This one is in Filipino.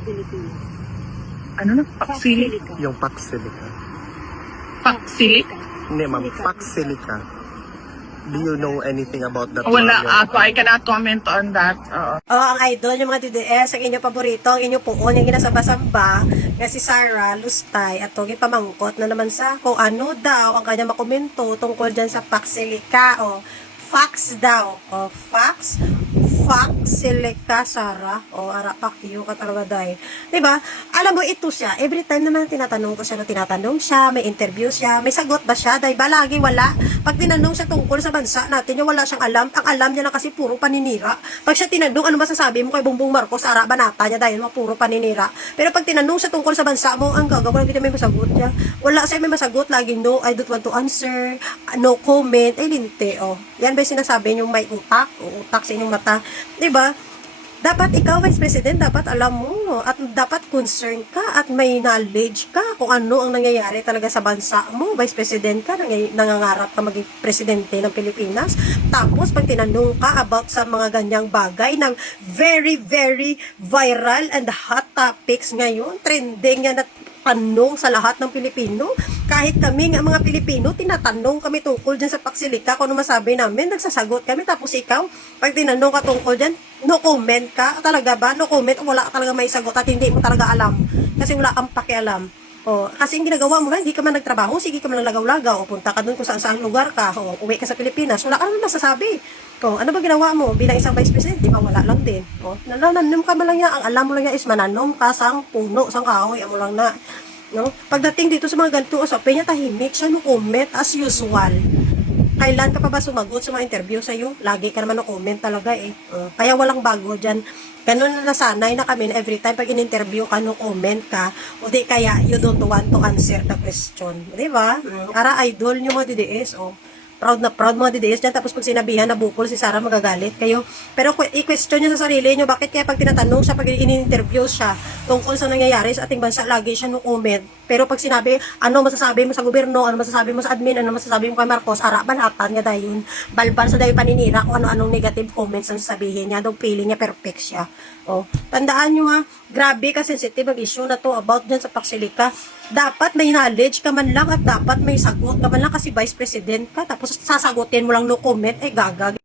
sa Pilipinas? Ano na? Paksili? Paksilica. Yung Paksilica. Paksili? Hindi ma'am, Paksilica. Paksilica. Do you know anything about that? Wala ma'am? ako. I cannot comment on that. Oo. Ang idol, yung mga DDS, ang inyong paborito, ang inyong puon, yung ginasamba-samba, nga si Sarah Lustay, at tugin pamangkot na naman sa kung ano daw ang kanya makomento tungkol dyan sa Paksilica, o fax daw, o fax, Paksilica, Sarah, o ara pakyo ka talaga dahil. Diba? Alam mo, ito siya, every time naman tinatanong ko siya, no, tinatanong siya, may interview siya, may sagot ba siya, dahil ba lagi wala. Pag tinanong siya tungkol sa bansa natin, yung wala siyang alam, ang alam niya na kasi puro paninira. Pag siya tinanong, ano masasabi mo kay Bongbong Marcos, ara banata niya dahil puro paninira. Pero pag tinanong siya tungkol sa bansa mo, ang gagawin, hindi may masagot niya. Wala siya may masagot, lagi no, I don't want to answer, no comment, ay linte, oh. Yan ba yung sinasabi niyo may utak, o utak sa inyong mata, diba? Dapat ikaw, Vice President, dapat alam mo at dapat concern ka at may knowledge ka kung ano ang nangyayari talaga sa bansa mo. Vice President ka, nangangarap ka maging presidente ng Pilipinas. Tapos, pag tinanong ka about sa mga ganyang bagay ng very, very viral and hot topics ngayon, trending yan at tanong sa lahat ng Pilipino. Kahit kami nga mga Pilipino, tinatanong kami tungkol dyan sa Paksilica, kung ano masabi namin, nagsasagot kami. Tapos ikaw, pag tinanong ka tungkol dyan, no comment ka. Talaga ba? No comment, wala ka talaga may sagot at hindi mo talaga alam. Kasi wala kang pakialam. O, kasi yung ginagawa mo nga, hindi ka man nagtrabaho, sige ka man lagaw-lagaw, o punta ka dun kung saan lugar ka, o uwi ka sa Pilipinas, wala ka naman masasabi. O, ano ba ginawa mo bilang isang Vice President? Di ba, wala lang din. O, nananom ka man lang yan, ang alam mo lang yan is mananom ka sang puno, sang kahoy, mo lang na. No? Pagdating dito sa mga ganito, usapin niya tahimik siya, no comment as usual. Kailan ka pa ba sumagot sa mga interview sa'yo? Lagi ka naman no comment talaga eh. Kaya walang bago dyan. Ganun na nasanay na kami na every time pag in-interview ka, no comment ka, o di kaya you don't want to answer the question. Di ba? Ara idol nyo mo DDS, oh. Proud na proud mga DDS dyan. Tapos pag sinabihan na bukol si Sarah, magagalit kayo. Pero i-question nyo sa sarili nyo, bakit kaya pag tinatanong siya, pag in-interview siya tungkol sa nangyayari sa ating bansa, lagi siya no comment. Pero pag sinabi, ano masasabi mo sa gobyerno, ano masasabi mo sa admin, ano masasabi mo kay Marcos, ara banatan niya dahil balbal sa dahil paninira kung ano-anong negative comments ang sabihin niya, daw feeling niya perfect siya. Oh, tandaan nyo ha, grabe ka sensitive ang issue na to about dyan sa Paksilica. Dapat may knowledge ka man lang at dapat may sagot ka man lang kasi Vice President ka, tapos sasagutin mo lang no comment, eh gagag.